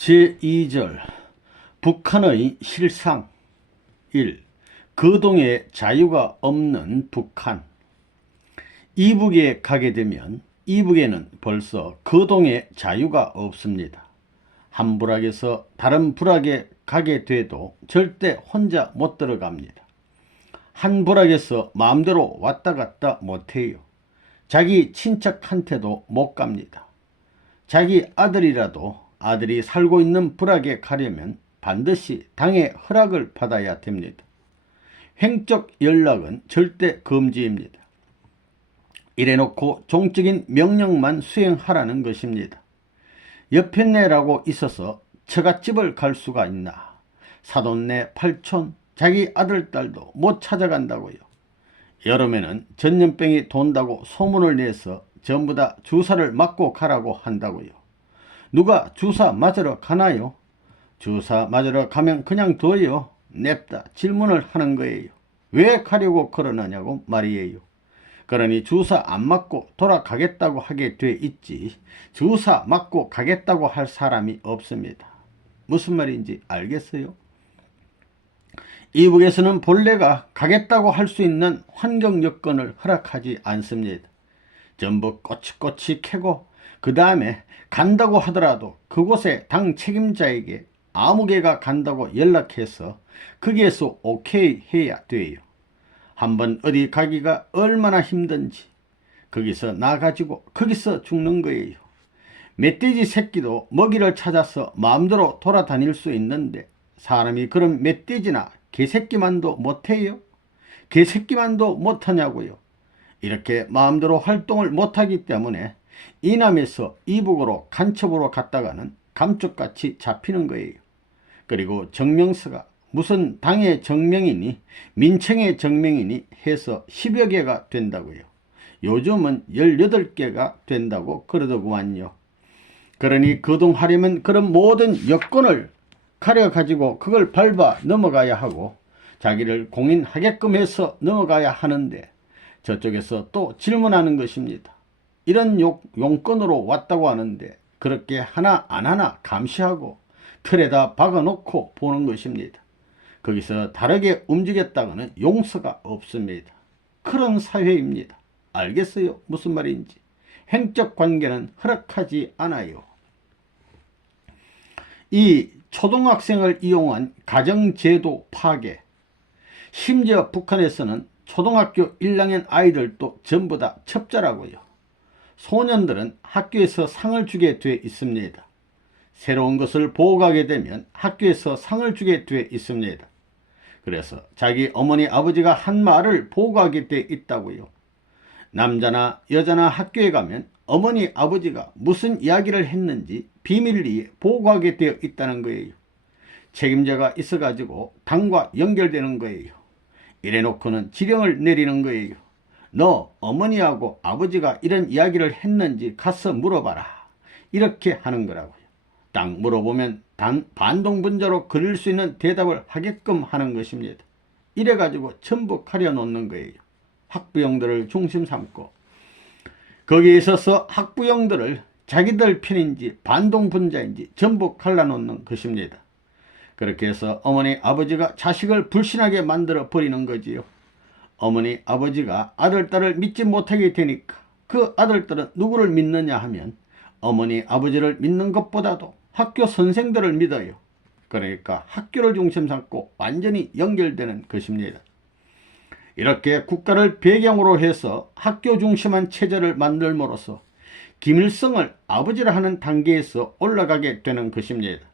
제2절 북한의 실상 1. 거동의 자유가 없는 북한. 이북에 가게 되면 이북에는 벌써 거동의 자유가 없습니다. 한 부락에서 다른 부락에 가게 돼도 절대 혼자 못 들어갑니다. 한 부락에서 마음대로 왔다 갔다 못해요. 자기 친척한테도 못 갑니다. 자기 아들이라도 아들이 살고 있는 부락에 가려면 반드시 당의 허락을 받아야 됩니다. 횡적 연락은 절대 금지입니다. 이래놓고 종적인 명령만 수행하라는 것입니다. 여편네라고 있어서 처갓집을 갈 수가 있나. 사돈네 팔촌 자기 아들 딸도 못 찾아간다고요. 여름에는 전염병이 돈다고 소문을 내서 전부 다 주사를 맞고 가라고 한다고요. 누가 주사 맞으러 가나요? 주사 맞으러 가면 그냥 둬요. 냅다 질문을 하는 거예요. 왜 가려고 그러느냐고 말이에요. 그러니 주사 안 맞고 돌아가겠다고 하게 돼 있지 주사 맞고 가겠다고 할 사람이 없습니다. 무슨 말인지 알겠어요? 이북에서는 본래가 가겠다고 할 수 있는 환경 여건을 허락하지 않습니다. 전부 꼬치꼬치 캐고 그 다음에 간다고 하더라도 그곳에 당 책임자에게 아무개가 간다고 연락해서 거기에서 오케이 해야 돼요. 한번 어디 가기가 얼마나 힘든지 거기서 나가지고 거기서 죽는 거예요. 멧돼지 새끼도 먹이를 찾아서 마음대로 돌아다닐 수 있는데 사람이 그런 멧돼지나 개새끼만도 못해요? 개새끼만도 못하냐고요. 이렇게 마음대로 활동을 못하기 때문에 이남에서 이북으로 간첩으로 갔다가는 감쪽같이 잡히는 거예요. 그리고 정명서가 무슨 당의 정명이니 민청의 정명이니 해서 10여 개가 된다고요. 요즘은 18개가 된다고 그러더구만요. 그러니 거동하려면 그런 모든 여건을 가려가지고 그걸 밟아 넘어가야 하고 자기를 공인하게끔 해서 넘어가야 하는데 저쪽에서 또 질문하는 것입니다. 이런 용건으로 왔다고 하는데 그렇게 하나 안 하나 감시하고 틀에다 박아놓고 보는 것입니다. 거기서 다르게 움직였다가는 용서가 없습니다. 그런 사회입니다. 알겠어요? 무슨 말인지. 행적 관계는 허락하지 않아요. 이 초등학생을 이용한 가정제도 파괴. 심지어 북한에서는 초등학교 1학년 아이들도 전부 다 첩자라고요. 소년들은 학교에서 상을 주게 돼 있습니다. 새로운 것을 보고가게 되면 학교에서 상을 주게 돼 있습니다. 그래서 자기 어머니 아버지가 한 말을 보고하게 돼 있다고요. 남자나 여자나 학교에 가면 어머니 아버지가 무슨 이야기를 했는지 비밀리에 보고하게 되어 있다는 거예요. 책임자가 있어가지고 당과 연결되는 거예요. 이래놓고는 지령을 내리는 거예요. 너 어머니하고 아버지가 이런 이야기를 했는지 가서 물어봐라. 이렇게 하는 거라고요. 딱 물어보면 반동분자로 그릴 수 있는 대답을 하게끔 하는 것입니다. 이래가지고 전부 가려놓는 거예요. 학부형들을 중심 삼고 거기에 있어서 학부형들을 자기들 편인지 반동분자인지 전부 갈라놓는 것입니다. 그렇게 해서 어머니 아버지가 자식을 불신하게 만들어 버리는 거지요. 어머니 아버지가 아들 딸을 믿지 못하게 되니까 그 아들 딸은 누구를 믿느냐 하면 어머니 아버지를 믿는 것보다도 학교 선생들을 믿어요. 그러니까 학교를 중심 삼고 완전히 연결되는 것입니다. 이렇게 국가를 배경으로 해서 학교 중심한 체제를 만들므로써 김일성을 아버지라 하는 단계에서 올라가게 되는 것입니다.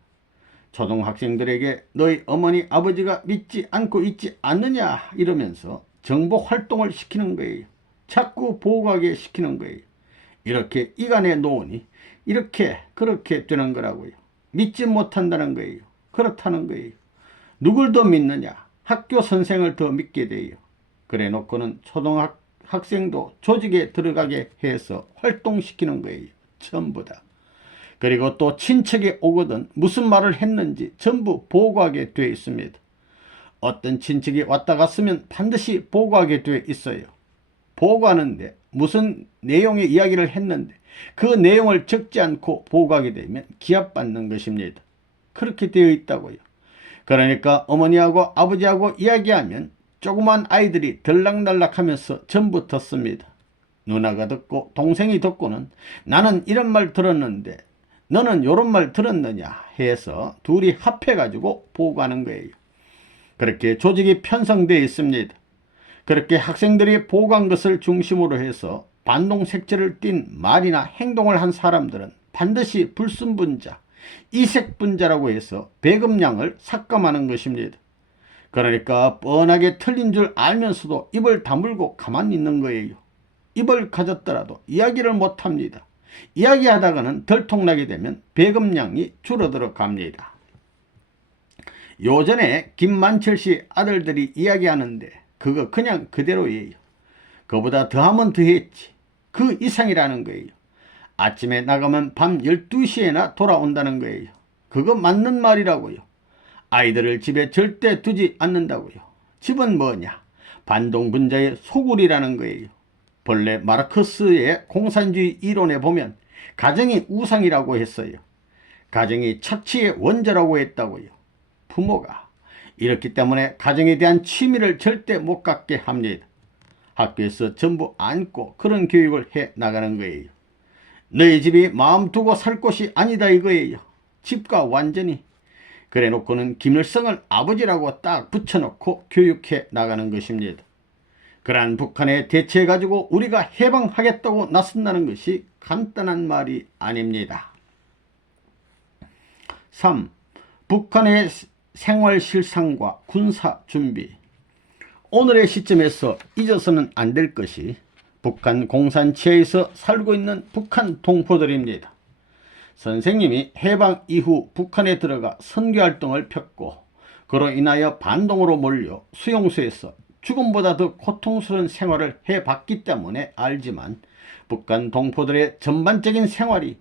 초등학생들에게 너희 어머니 아버지가 믿지 않고 있지 않느냐 이러면서 정보 활동을 시키는 거예요. 자꾸 보고하게 시키는 거예요. 이렇게 이간해 놓으니 이렇게 그렇게 되는 거라고요. 믿지 못한다는 거예요. 그렇다는 거예요. 누굴 더 믿느냐? 학교 선생을 더 믿게 돼요. 그래 놓고는 초등학생도 조직에 들어가게 해서 활동시키는 거예요. 전부 다. 그리고 또 친척이 오거든 무슨 말을 했는지 전부 보고하게 되어 있습니다. 어떤 친척이 왔다 갔으면 반드시 보고하게 되어 있어요. 보고하는데 무슨 내용의 이야기를 했는데 그 내용을 적지 않고 보고하게 되면 기합받는 것입니다. 그렇게 되어 있다고요. 그러니까 어머니하고 아버지하고 이야기하면 조그만 아이들이 들락날락하면서 전부 듣습니다. 누나가 듣고 동생이 듣고는 나는 이런 말 들었는데 너는 이런 말 들었느냐 해서 둘이 합해가지고 보고하는 거예요. 그렇게 조직이 편성되어 있습니다. 그렇게 학생들이 보고한 것을 중심으로 해서 반동색채를 띤 말이나 행동을 한 사람들은 반드시 불순분자, 이색분자라고 해서 배급량을 삭감하는 것입니다. 그러니까 뻔하게 틀린 줄 알면서도 입을 다물고 가만히 있는 거예요. 입을 가졌더라도 이야기를 못합니다. 이야기하다가는 들통나게 되면 배급량이 줄어들어 갑니다. 요전에 김만철 씨 아들들이 이야기하는데 그거 그냥 그대로예요. 그보다 더하면 더했지. 그 이상이라는 거예요. 아침에 나가면 밤 12시에나 돌아온다는 거예요. 그거 맞는 말이라고요. 아이들을 집에 절대 두지 않는다고요. 집은 뭐냐? 반동분자의 소굴이라는 거예요. 본래 마르크스의 공산주의 이론에 보면 가정이 우상이라고 했어요. 가정이 착취의 원조라고 했다고요. 부모가 이렇기 때문에 가정에 대한 취미를 절대 못 갖게 합니다. 학교에서 전부 안고 그런 교육을 해 나가는 거예요. 너희 집이 마음 두고 살 곳이 아니다 이거예요. 집과 완전히. 그래 놓고는 김일성을 아버지라고 딱 붙여놓고 교육해 나가는 것입니다. 그러한 북한에 대처해 가지고 우리가 해방하겠다고 나선다는 것이 간단한 말이 아닙니다. 3. 북한의 생활 실상과 군사 준비. 오늘의 시점에서 잊어서는 안 될 것이 북한 공산치하에서 살고 있는 북한 동포들입니다. 선생님이 해방 이후 북한에 들어가 선교활동을 폈고 그로 인하여 반동으로 몰려 수용소에서 죽음보다 더 고통스러운 생활을 해봤기 때문에 알지만 북한 동포들의 전반적인 생활이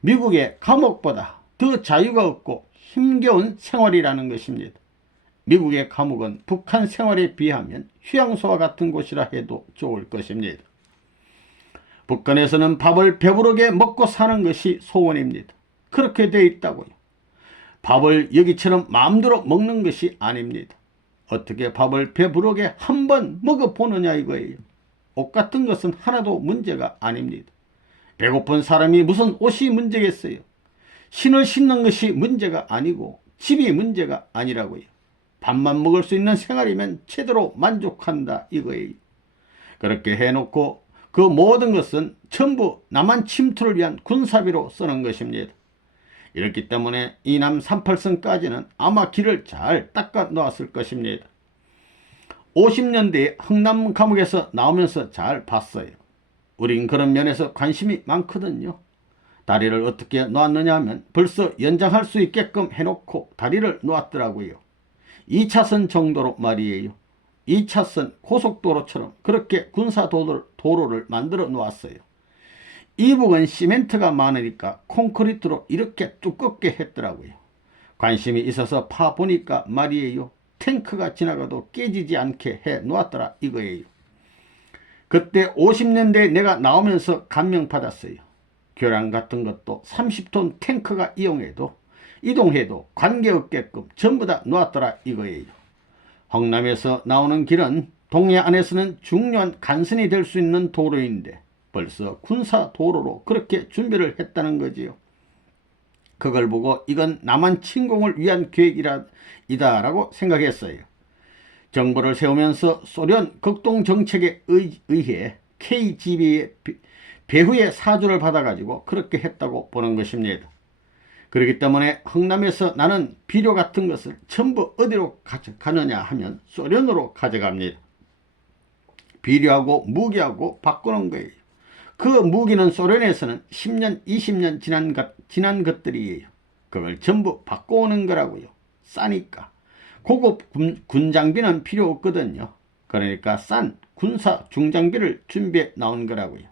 미국의 감옥보다 더 자유가 없고 힘겨운 생활이라는 것입니다. 미국의 감옥은 북한 생활에 비하면 휴양소와 같은 곳이라 해도 좋을 것입니다. 북한에서는 밥을 배부르게 먹고 사는 것이 소원입니다. 그렇게 되어 있다고요. 밥을 여기처럼 마음대로 먹는 것이 아닙니다. 어떻게 밥을 배부르게 한번 먹어보느냐 이거예요. 옷 같은 것은 하나도 문제가 아닙니다. 배고픈 사람이 무슨 옷이 문제겠어요. 신을 신는 것이 문제가 아니고 집이 문제가 아니라고요. 밥만 먹을 수 있는 생활이면 제대로 만족한다 이거예요. 그렇게 해놓고 그 모든 것은 전부 남한 침투를 위한 군사비로 쓰는 것입니다. 이렇기 때문에 이남 38선까지는 아마 길을 잘 닦아 놓았을 것입니다. 50년대에 흥남 감옥에서 나오면서 잘 봤어요. 우린 그런 면에서 관심이 많거든요. 다리를 어떻게 놓았느냐 하면 벌써 연장할 수 있게끔 해놓고 다리를 놓았더라고요. 2차선 정도로 말이에요. 2차선 고속도로처럼 그렇게 군사도로를 만들어 놓았어요. 이북은 시멘트가 많으니까 콘크리트로 이렇게 두껍게 했더라고요. 관심이 있어서 파보니까 말이에요. 탱크가 지나가도 깨지지 않게 해 놓았더라 이거예요. 그때 50년대에 내가 나오면서 감명받았어요. 교량 같은 것도 30톤 탱크가 이동해도 관계없게끔 전부 다 놓았더라 이거예요. 흥남에서 나오는 길은 동해안에서는 중요한 간선이 될 수 있는 도로인데 벌써 군사 도로로 그렇게 준비를 했다는 거지요. 그걸 보고 이건 남한 침공을 위한 계획이다라고 생각했어요. 정부를 세우면서 소련 극동 정책에 의해 KGB의 배후의 사주를 받아가지고 그렇게 했다고 보는 것입니다. 그렇기 때문에 흥남에서 나는 비료 같은 것을 전부 어디로 가져가느냐 하면 소련으로 가져갑니다. 비료하고 무기하고 바꾸는 거예요. 그 무기는 소련에서는 10년, 20년 지난 것들이에요. 그걸 전부 바꿔오는 거라고요. 싸니까. 고급 군장비는 필요 없거든요. 그러니까 싼 군사 중장비를 준비해 나온 거라고요.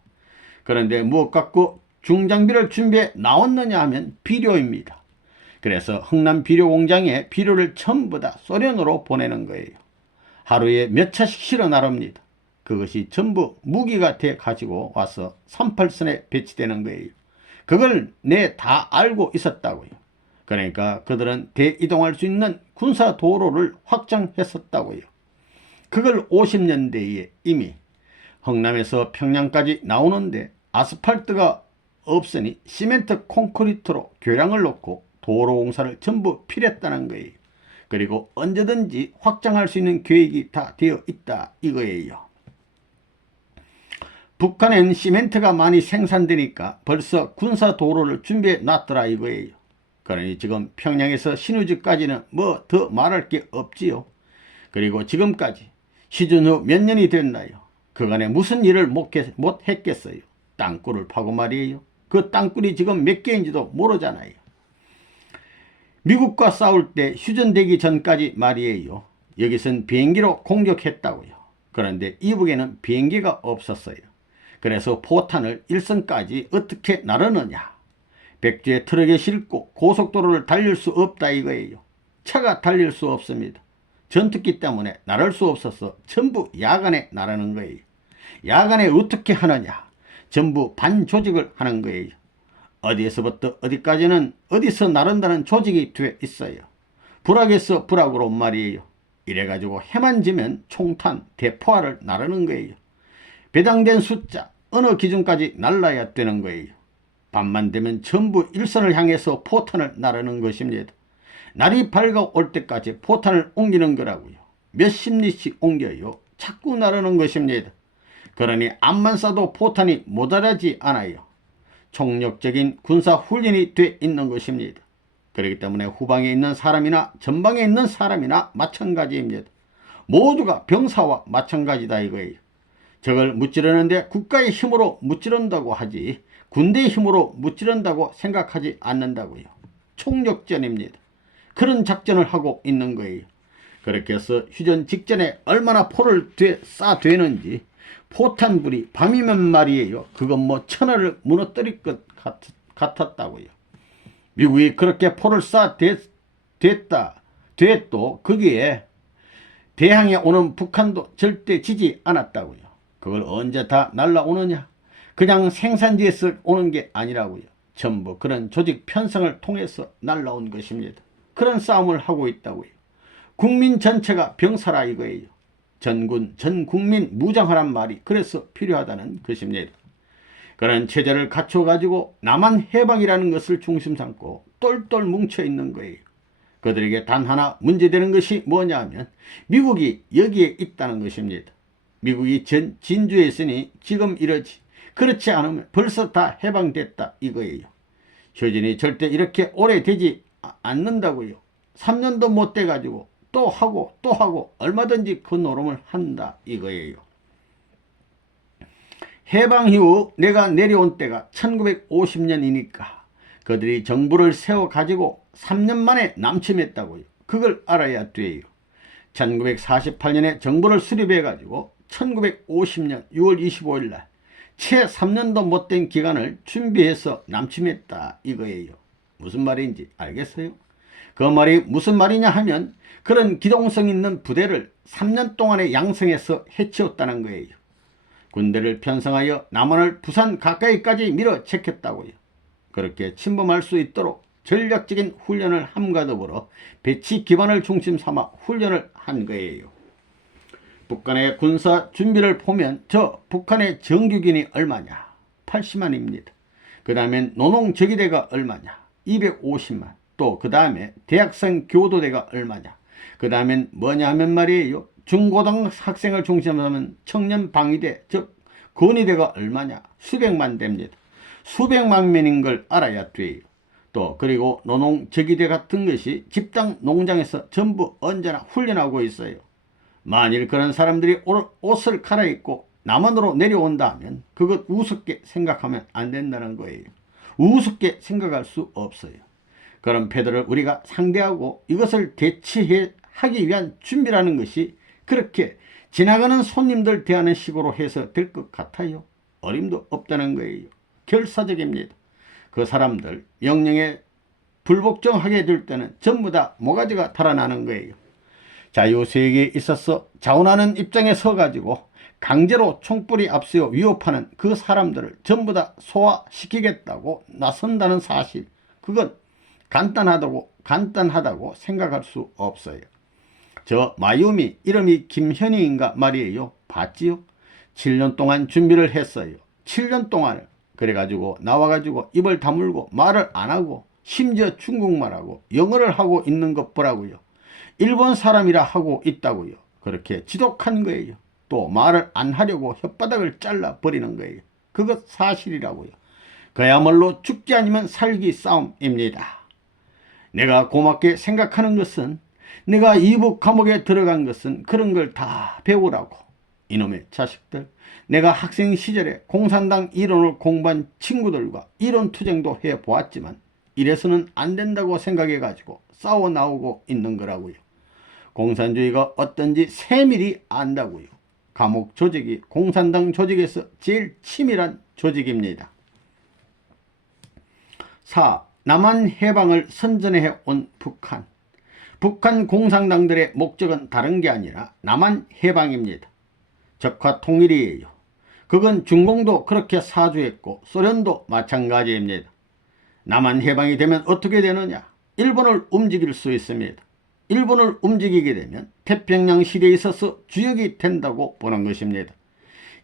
그런데 무엇 갖고 중장비를 준비해 나왔느냐 하면 비료입니다. 그래서 흥남 비료 공장에 비료를 전부 다 소련으로 보내는 거예요. 하루에 몇 차씩 실어 나릅니다. 그것이 전부 무기가 돼 가지고 와서 38선에 배치되는 거예요. 그걸 내 다 알고 있었다고요. 그러니까 그들은 대이동할 수 있는 군사 도로를 확장했었다고요. 그걸 50년대에 이미 흥남에서 평양까지 나오는데 아스팔트가 없으니 시멘트 콘크리트로 교량을 놓고 도로 공사를 전부 필했다는 거예요. 그리고 언제든지 확장할 수 있는 계획이 다 되어 있다 이거예요. 북한엔 시멘트가 많이 생산되니까 벌써 군사 도로를 준비해 놨더라 이거예요. 그러니 지금 평양에서 신우지까지는 뭐 더 말할 게 없지요. 그리고 지금까지 시즌 후 몇 년이 됐나요? 그간에 무슨 일을 못 했겠어요. 땅굴을 파고 말이에요. 그 땅굴이 지금 몇 개인지도 모르잖아요. 미국과 싸울 때 휴전되기 전까지 말이에요. 여기선 비행기로 공격했다고요. 그런데 이북에는 비행기가 없었어요. 그래서 포탄을 일선까지 어떻게 나르느냐. 백주에 트럭에 싣고 고속도로를 달릴 수 없다 이거예요. 차가 달릴 수 없습니다. 전투기 때문에 나를 수 없어서 전부 야간에 나르는 거예요. 야간에 어떻게 하느냐. 전부 반조직을 하는 거예요. 어디에서부터 어디까지는 어디서 나른다는 조직이 되어 있어요. 불악에서 불악으로 말이에요. 이래가지고 해만 지면 총탄, 대포화를 나르는 거예요. 배당된 숫자 어느 기준까지 날라야 되는 거예요. 밤만 되면 전부 일선을 향해서 포탄을 나르는 것입니다. 날이 밝아올 때까지 포탄을 옮기는 거라고요. 몇십 리씩 옮겨요. 자꾸 나르는 것입니다. 그러니 암만 쏴도 포탄이 모자라지 않아요. 총력적인 군사 훈련이 돼 있는 것입니다. 그렇기 때문에 후방에 있는 사람이나 전방에 있는 사람이나 마찬가지입니다. 모두가 병사와 마찬가지다 이거예요. 적을 무찌르는데 국가의 힘으로 무찌른다고 하지 군대의 힘으로 무찌른다고 생각하지 않는다고요. 총력전입니다. 그런 작전을 하고 있는 거예요. 그렇게 해서 휴전 직전에 얼마나 포를 쏴대는지 포탄불이 밤이면 말이에요. 그건 뭐 천하를 무너뜨릴 것 같았다고요. 미국이 그렇게 포를 쏴댔도 거기에 대항에 오는 북한도 절대 지지 않았다고요. 그걸 언제 다 날라오느냐. 그냥 생산지에서 오는 게 아니라고요. 전부 그런 조직 편성을 통해서 날라온 것입니다. 그런 싸움을 하고 있다고요. 국민 전체가 병사라 이거예요. 전군, 전국민 무장하란 말이 그래서 필요하다는 것입니다. 그런 체제를 갖춰가지고 남한 해방이라는 것을 중심 삼고 똘똘 뭉쳐있는 거예요. 그들에게 단 하나 문제되는 것이 뭐냐 하면 미국이 여기에 있다는 것입니다. 미국이 진주에 있으니 지금 이러지. 그렇지 않으면 벌써 다 해방됐다 이거예요. 휴전이 절대 이렇게 오래 되지 않는다고요. 3년도 못 돼가지고 또 하고 얼마든지 그 노름을 한다 이거예요. 해방 이후 내가 내려온 때가 1950년이니까 그들이 정부를 세워가지고 3년 만에 남침했다고요. 그걸 알아야 돼요. 1948년에 정부를 수립해가지고 1950년 6월 25일 날 채 3년도 못된 기간을 준비해서 남침했다 이거예요. 무슨 말인지 알겠어요? 그 말이 무슨 말이냐 하면 그런 기동성 있는 부대를 3년 동안에 양성해서 해치웠다는 거예요. 군대를 편성하여 남한을 부산 가까이까지 밀어제꼈다고요. 그렇게 침범할 수 있도록 전략적인 훈련을 함과 더불어 배치 기반을 중심 삼아 훈련을 한 거예요. 북한의 군사 준비를 보면 저 북한의 정규군이 얼마냐? 80만입니다. 그 다음에 노농저기대가 얼마냐? 250만. 또 그 다음에 대학생 교도대가 얼마냐? 그 다음엔 뭐냐 하면 말이에요. 중고등 학생을 중심으로 하면 청년방위대, 즉 건위대가 얼마냐? 수백만 됩니다. 수백만 명인 걸 알아야 돼요. 또 그리고 노농저기대 같은 것이 집단 농장에서 전부 언제나 훈련하고 있어요. 만일 그런 사람들이 옷을 갈아입고 남한으로 내려온다면 그것 우습게 생각하면 안 된다는 거예요. 우습게 생각할 수 없어요. 그런 패들을 우리가 상대하고 이것을 대치하기 위한 준비라는 것이 그렇게 지나가는 손님들 대하는 식으로 해서 될 것 같아요. 어림도 없다는 거예요. 결사적입니다. 그 사람들 명령에 불복종하게 될 때는 전부 다 모가지가 달아나는 거예요. 자유세계에 있어서 자원하는 입장에 서가지고 강제로 총불이 앞세워 위협하는 그 사람들을 전부 다 소화시키겠다고 나선다는 사실, 그건 간단하다고 생각할 수 없어요. 저 마유미 이름이 김현희인가 말이에요. 봤지요? 7년 동안 준비를 했어요. 7년 동안 그래가지고 나와가지고 입을 다물고 말을 안 하고 심지어 중국말하고 영어를 하고 있는 것 보라고요. 일본 사람이라 하고 있다고요. 그렇게 지독한 거예요. 또 말을 안 하려고 혓바닥을 잘라 버리는 거예요. 그것 사실이라고요. 그야말로 죽지 아니면 살기 싸움입니다. 내가 고맙게 생각하는 것은 내가 이북 감옥에 들어간 것은 그런 걸 다 배우라고. 이놈의 자식들, 내가 학생 시절에 공산당 이론을 공부한 친구들과 이론 투쟁도 해보았지만 이래서는 안 된다고 생각해가지고 싸워 나오고 있는 거라고요. 공산주의가 어떤지 세밀히 안다고요. 감옥 조직이 공산당 조직에서 제일 치밀한 조직입니다. 4. 남한 해방을 선전해 온 북한. 북한 공산당들의 목적은 다른 게 아니라 남한 해방입니다. 적화 통일이에요. 그건 중공도 그렇게 사주했고 소련도 마찬가지입니다. 남한 해방이 되면 어떻게 되느냐? 일본을 움직일 수 있습니다. 일본을 움직이게 되면 태평양 시대에 있어서 주역이 된다고 보는 것입니다.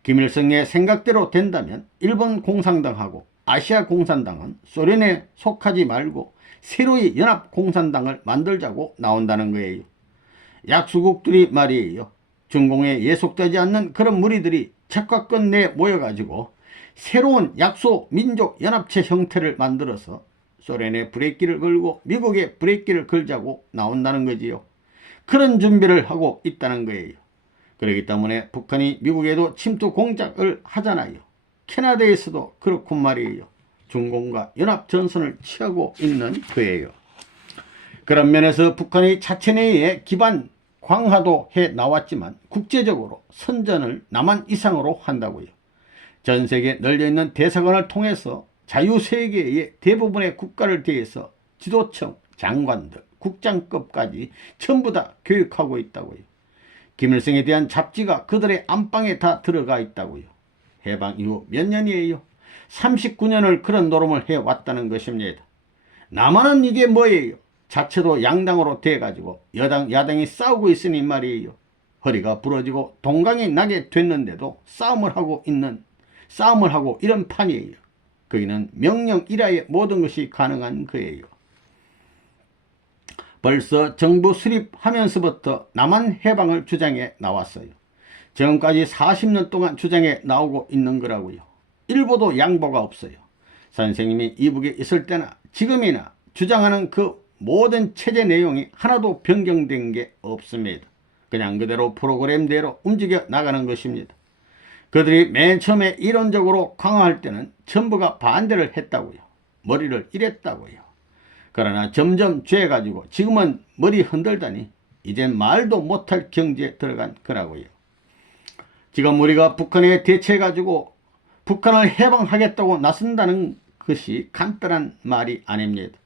김일성의 생각대로 된다면 일본 공산당하고 아시아 공산당은 소련에 속하지 말고 새로이 연합공산당을 만들자고 나온다는 거예요. 약수국들이 말이에요. 중공에 예속되지 않는 그런 무리들이 적화권 내에 모여가지고 새로운 약소 민족 연합체 형태를 만들어서 소련의 브레이크를 걸고 미국의 브레이크를 걸자고 나온다는 거지요. 그런 준비를 하고 있다는 거예요. 그렇기 때문에 북한이 미국에도 침투 공작을 하잖아요. 캐나다에서도 그렇고 말이에요. 중공과 연합전선을 취하고 있는 거예요. 그런 면에서 북한이 자체 내에 기반 강화도 해 나왔지만 국제적으로 선전을 남한 이상으로 한다고요. 전 세계에 널려있는 대사관을 통해서 자유세계의 대부분의 국가를 대해서 지도청, 장관들, 국장급까지 전부 다 교육하고 있다고요. 김일성에 대한 잡지가 그들의 안방에 다 들어가 있다고요. 해방 이후 몇 년이에요? 39년을 그런 노름을 해왔다는 것입니다. 남한은 이게 뭐예요? 자체도 양당으로 돼가지고 여당, 야당이 싸우고 있으니 말이에요. 허리가 부러지고 동강이 나게 됐는데도 싸움을 하고 이런 판이에요. 거기는 명령 일하에 모든 것이 가능한 거예요. 벌써 정부 수립하면서부터 남한 해방을 주장해 나왔어요. 지금까지 40년 동안 주장해 나오고 있는 거라고요. 일보도 양보가 없어요. 선생님이 이북에 있을 때나 지금이나 주장하는 그 모든 체제 내용이 하나도 변경된 게 없습니다. 그냥 그대로 프로그램대로 움직여 나가는 것입니다. 그들이 맨 처음에 이론적으로 강화할 때는 전부가 반대를 했다고요. 머리를 이랬다고요. 그러나 점점 죄가지고 지금은 머리 흔들다니 이젠 말도 못할 경지에 들어간 거라고요. 지금 우리가 북한에 대처해가지고 북한을 해방하겠다고 나선다는 것이 간단한 말이 아닙니다.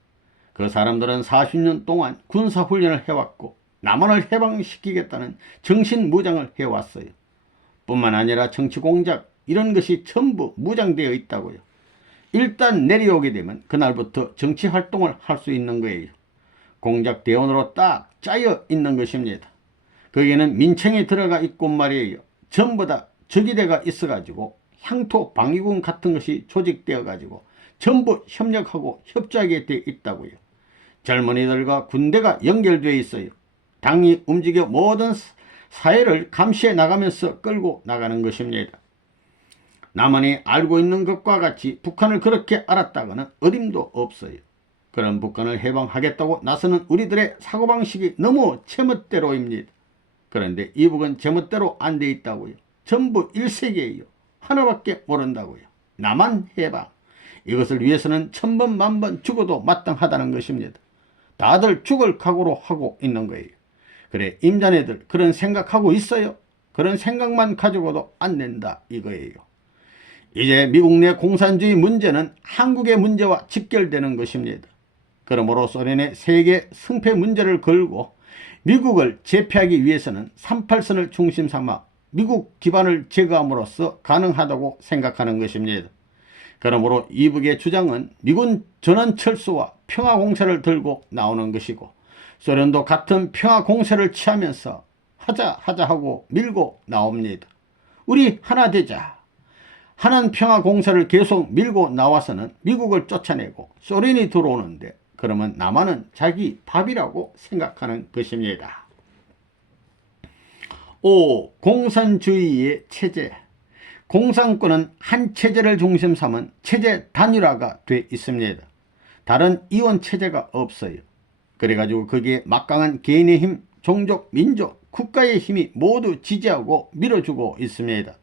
그 사람들은 40년 동안 군사훈련을 해왔고 남한을 해방시키겠다는 정신무장을 해왔어요. 뿐만 아니라 정치공작 이런 것이 전부 무장되어 있다고요. 일단 내려오게 되면 그날부터 정치활동을 할 수 있는 거예요. 공작대원으로 딱 짜여 있는 것입니다. 거기에는 민청이 들어가 있고 말이에요. 전부 다 적이대가 있어가지고 향토방위군 같은 것이 조직되어가지고 전부 협력하고 협조하게 되어 있다고요. 젊은이들과 군대가 연결되어 있어요. 당이 움직여 모든 사회를 감시해 나가면서 끌고 나가는 것입니다. 남한이 알고 있는 것과 같이 북한을 그렇게 알았다고는 어림도 없어요. 그런 북한을 해방하겠다고 나서는 우리들의 사고방식이 너무 제멋대로입니다. 그런데 이북은 제멋대로 안 돼 있다고요. 전부 일색이에요. 하나밖에 모른다고요. 남한 해방. 이것을 위해서는 천번 만번 죽어도 마땅하다는 것입니다. 다들 죽을 각오로 하고 있는 거예요. 그래, 임자네들 그런 생각하고 있어요? 그런 생각만 가지고도 안 된다 이거예요. 이제 미국 내 공산주의 문제는 한국의 문제와 직결되는 것입니다. 그러므로 소련의 세계 승패 문제를 걸고 미국을 제패하기 위해서는 38선을 중심 삼아 미국 기반을 제거함으로써 가능하다고 생각하는 것입니다. 그러므로 이북의 주장은 미군 전원 철수와 평화공세를 들고 나오는 것이고, 소련도 같은 평화공세를 취하면서 하자 하고 밀고 나옵니다. 우리 하나 되자 하는 평화공세를 계속 밀고 나와서는 미국을 쫓아내고 소련이 들어오는데, 그러면 남한은 자기 밥이라고 생각하는 것입니다. 5. 공산주의의 체제. 공산권은 한 체제를 중심 삼은 체제 단일화가 돼 있습니다. 다른 이원 체제가 없어요. 그래가지고 거기에 막강한 개인의 힘, 종족, 민족, 국가의 힘이 모두 지지하고 밀어주고 있습니다.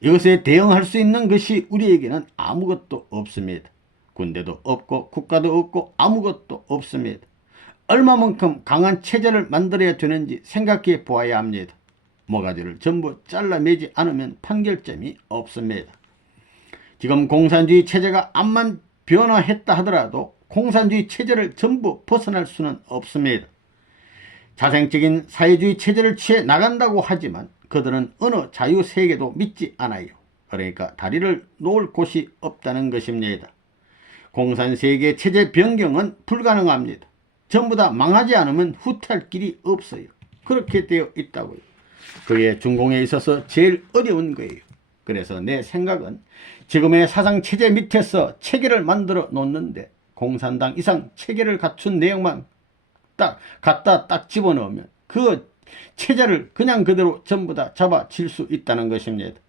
이것에 대응할 수 있는 것이 우리에게는 아무것도 없습니다. 군대도 없고 국가도 없고 아무것도 없습니다. 얼마만큼 강한 체제를 만들어야 되는지 생각해 보아야 합니다. 모가지를 전부 잘라매지 않으면 판결점이 없습니다. 지금 공산주의 체제가 암만 변화했다 하더라도 공산주의 체제를 전부 벗어날 수는 없습니다. 자생적인 사회주의 체제를 취해 나간다고 하지만 그들은 어느 자유세계도 믿지 않아요. 그러니까 다리를 놓을 곳이 없다는 것입니다. 공산세계 체제 변경은 불가능합니다. 전부 다 망하지 않으면 후퇴할 길이 없어요. 그렇게 되어 있다고요. 그게 중공에 있어서 제일 어려운 거예요. 그래서 내 생각은 지금의 사상체제 밑에서 체계를 만들어 놓는데, 공산당 이상 체계를 갖춘 내용만 갖다 집어넣으면 그 체제를 그냥 그대로 전부 다 잡아칠 수 있다는 것입니다.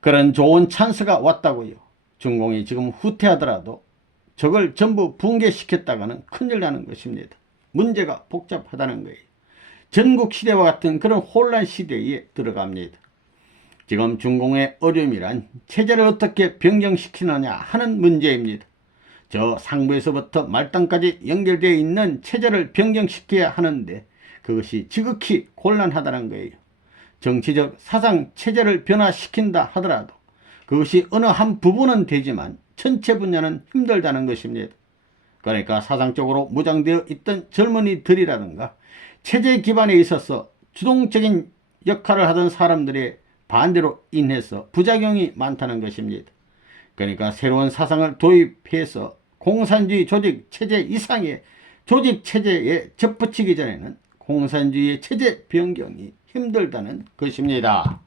그런 좋은 찬스가 왔다고요. 중공이 지금 후퇴하더라도 저걸 전부 붕괴시켰다가는 큰일 나는 것입니다. 문제가 복잡하다는 거예요. 전국시대와 같은 그런 혼란 시대에 들어갑니다. 지금 중공의 어려움이란 체제를 어떻게 변경시키느냐 하는 문제입니다. 저 상부에서부터 말단까지 연결되어 있는 체제를 변경시켜야 하는데 그것이 지극히 곤란하다는 거예요. 정치적 사상 체제를 변화시킨다 하더라도 그것이 어느 한 부분은 되지만 전체 분야는 힘들다는 것입니다. 그러니까 사상적으로 무장되어 있던 젊은이들이라든가 체제 기반에 있어서 주동적인 역할을 하던 사람들의 반대로 인해서 부작용이 많다는 것입니다. 그러니까 새로운 사상을 도입해서 공산주의 조직 체제 이상의 조직 체제에 접붙이기 전에는 공산주의 체제 변경이 힘들다는 것입니다.